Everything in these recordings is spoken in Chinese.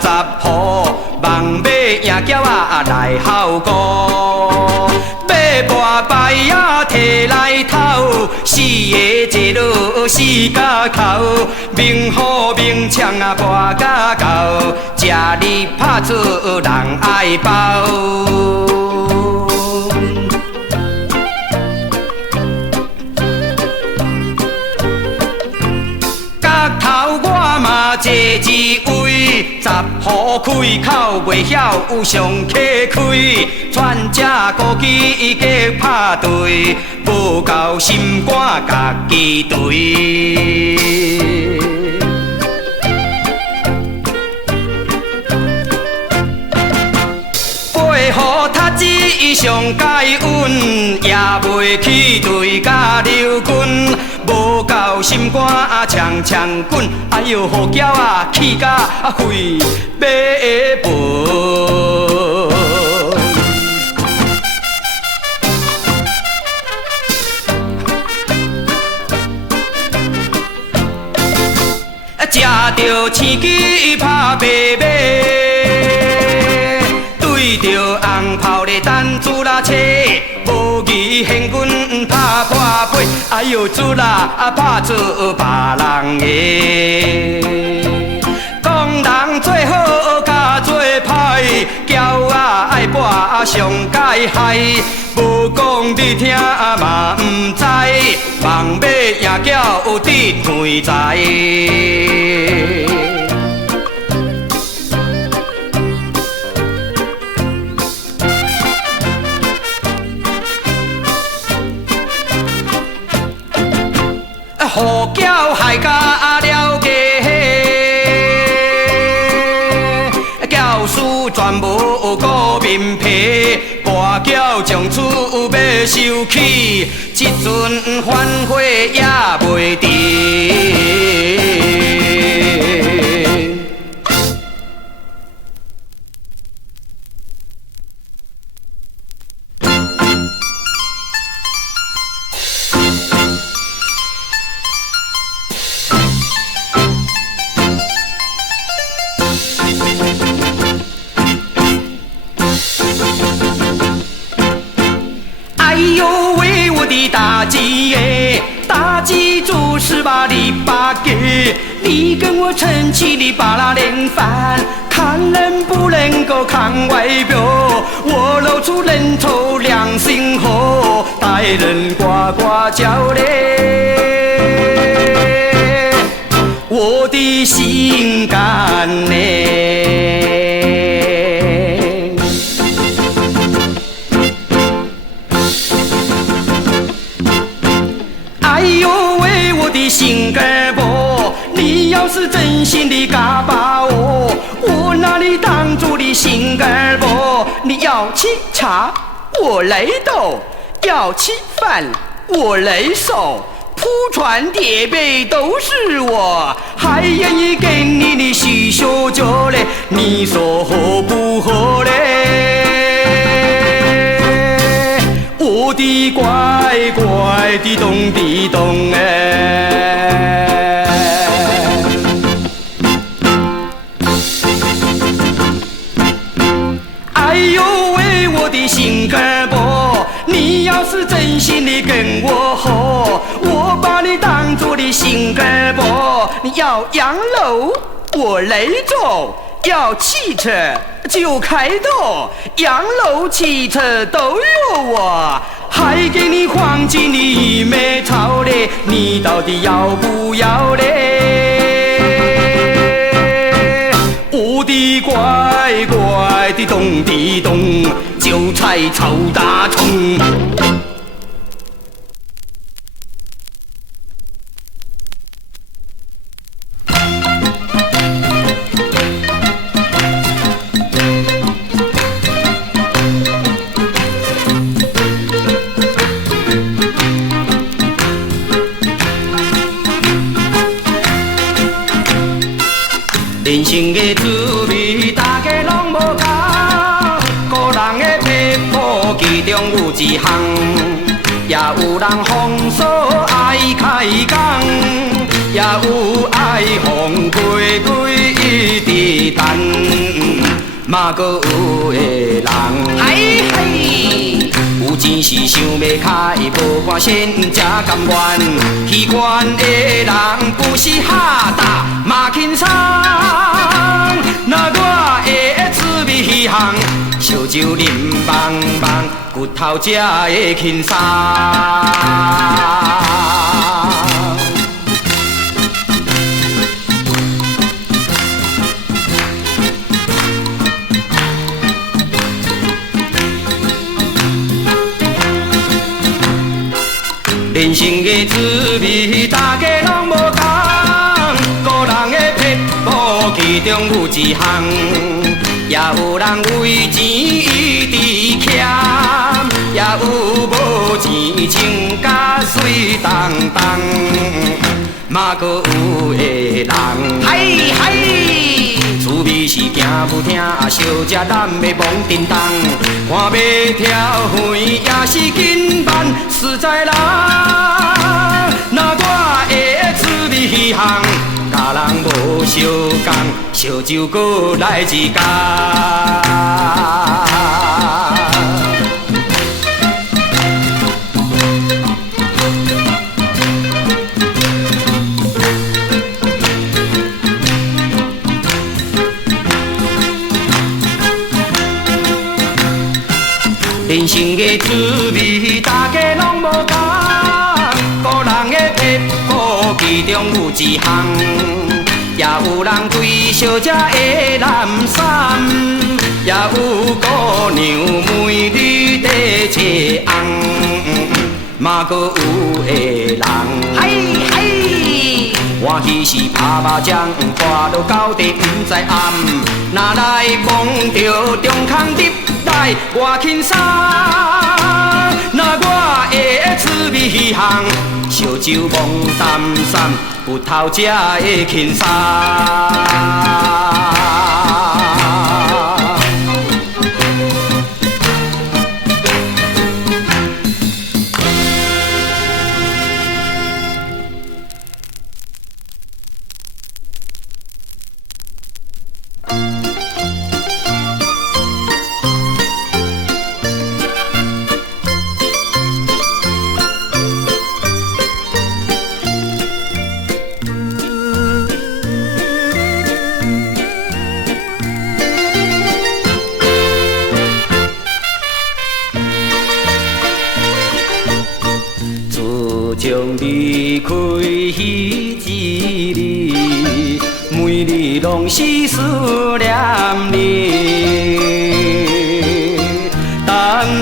十户，望要赢鸟来孝歌。马半摆摕来偷，四个坐落四角头，明好明枪跋甲到，食日拍出人爱包。角头我嘛坐一位，十户开口袂晓有上客开，全只孤机加拍对，无够心肝家己对。八户读书上解稳，也袂去对甲流军。无够心肝呛呛滚，哎呦，好鸟气甲肺马分。食着青鸡拍白马，对着红炮咧等主啦车。无义现阮拍破皮，哎呦主啦拍出别人个。讲人做好甲做歹，骄爱博上解害。无讲你听嘛唔知，望要赢鸟得会在。好鸟害甲了解，鸟事全无顾面皮，跋鸟将厝要收起，即阵反悔也袂迟。哎呦喂，我的大鸡耶，大鸡主是把篱笆给，你跟我撑起篱笆啦连饭，看人不能够看外表，我露出人头良心好，待人呱呱叫嘞，我的心肝嘞。哎呦喂，我的心肝婆，你要是真心的嘎巴我哪里当主的心肝婆？你要沏茶我来倒，要沏饭我来烧，铺船叠被都是我，还愿意给你的洗手脚嘞，你说合不合嘞？我的乖乖的咚的咚哎，哎呦喂，我的心肝婆，你要是真心的跟我好，我把你当作的心肝婆。你要洋楼我来做，要汽车就开头，洋楼汽车都有我，还给你黄金的一枚钞嘞，你到底要不要嘞？我的乖乖的咚的咚，韭菜炒大葱。人生的滋味，大家拢无同，个人的撇步其中有一项，也有人风骚爱开讲，也有爱风归归一直等，嘛搁有的人，嘿嘿，有钱是想要开，无看先才甘愿，虚悬的人不是哈达嘛轻松，那我会滋味稀罕，烧酒啉茫茫，骨头才会轻松。人生的滋味，大家拢无同。个人的撇步，其中有一项，也有人为钱一直欠，也有无钱情甲水动动，嘛搁有的人，嘿嘿，滋味是行不听，小食咱要忙叮当，看要跳远也是紧慢，实在人，那我会滋味稀罕，甲人无相共，烧酒搁来一工。人生的滋味，大家拢无同，个人的撇步，其中有一项，也有人对小姐的蓝衫，也有姑娘美丽的车红，嘛搁有的人，嘿嘿，欢喜是拍麻将，看到到底不知暗，哪来摸着中空入来我轻松，那我会滋味稀罕，烧酒摸淡散，骨头才会轻松。从离开迄一日，每日拢是思念你。等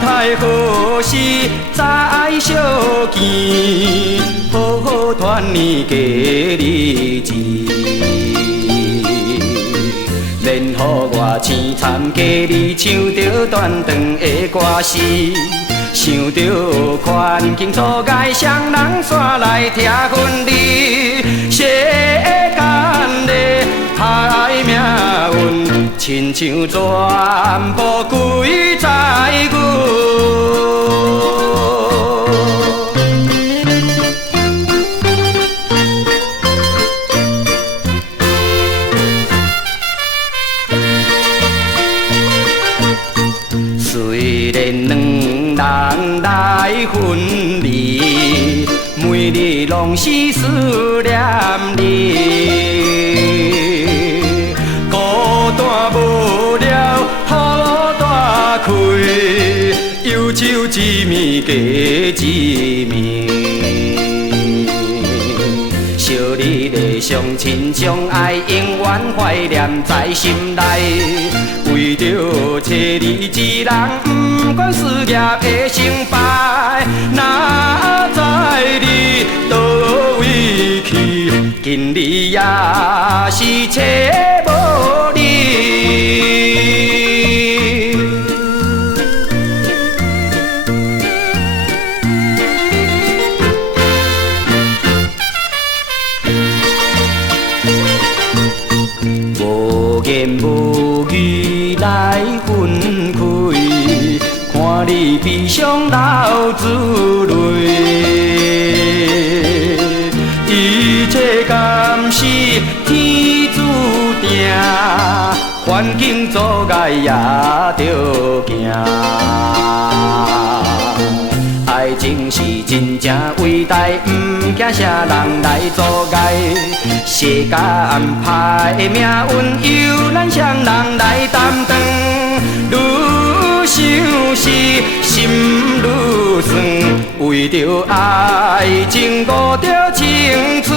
待何时再相见，好好团圆过日子。免予我凄惨家己唱着断肠的歌词。想着环境阻碍，双人山来听婚礼，世间的歹命运，亲像全部归在阮。虽然两人来分离，每日拢是思念你。孤单无聊，雨大开，忧愁一暝加一暝。小你的相亲相爱，永远怀念在心内。为着找你一人，不管事业的成败，哪知你倒位去，今日也是找无你。无言无语来分开，看你悲伤流珠泪，一切甲天注定，环境阻碍也着行。爱情是真正伟大，不惊啥人来阻碍。世间安排的命运，由咱双人来担当。愈想是心愈酸，为着爱情误着青春。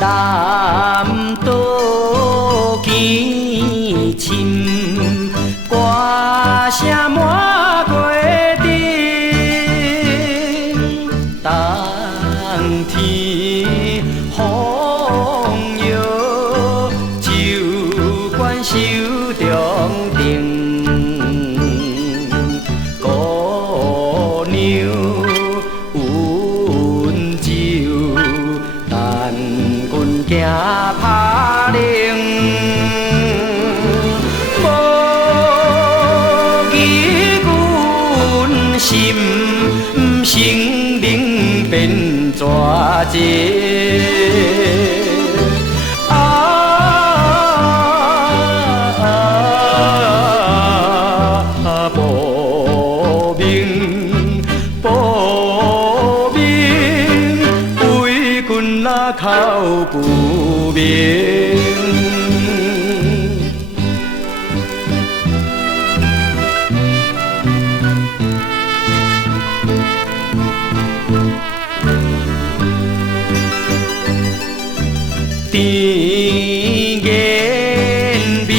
南岛见深，歌声满街顶。冬天风摇，酒馆手中灯。姑娘温柔，但阮惊拍铃。无义阮心，不成灵变绝迹。口不明，甜言蜜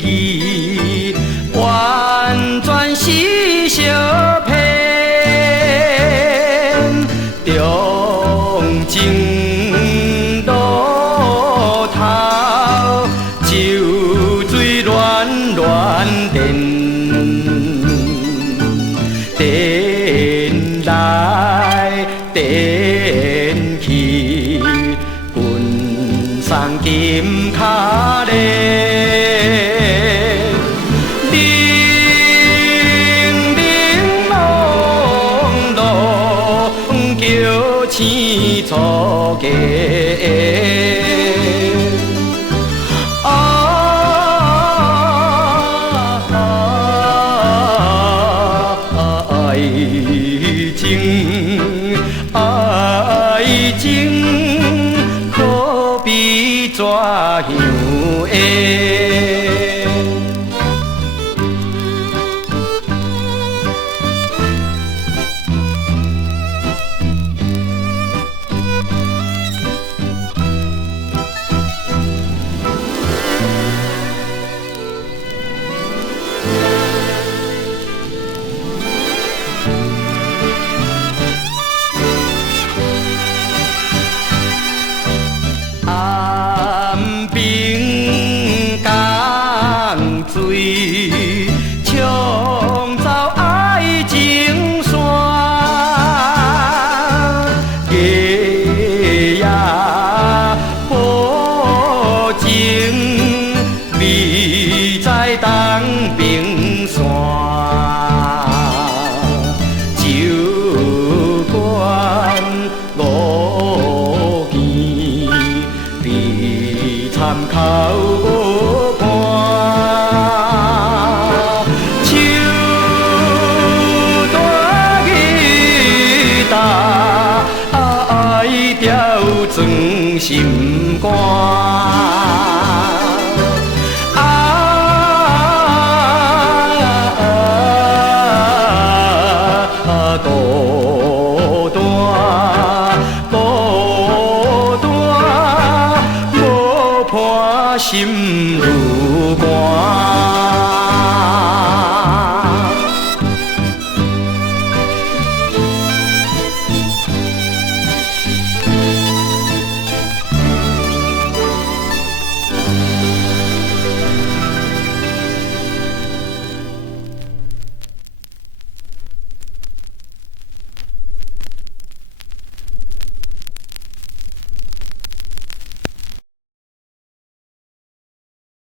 语，完全是相骗。情路头，酒水乱乱电，电来电去，滚送金卡咧。青草街，爱情可比怎样的？冲走爱情线，夜夜保情，美在东平线。酒馆五更，悲惨口无装心肝，孤单心如寒。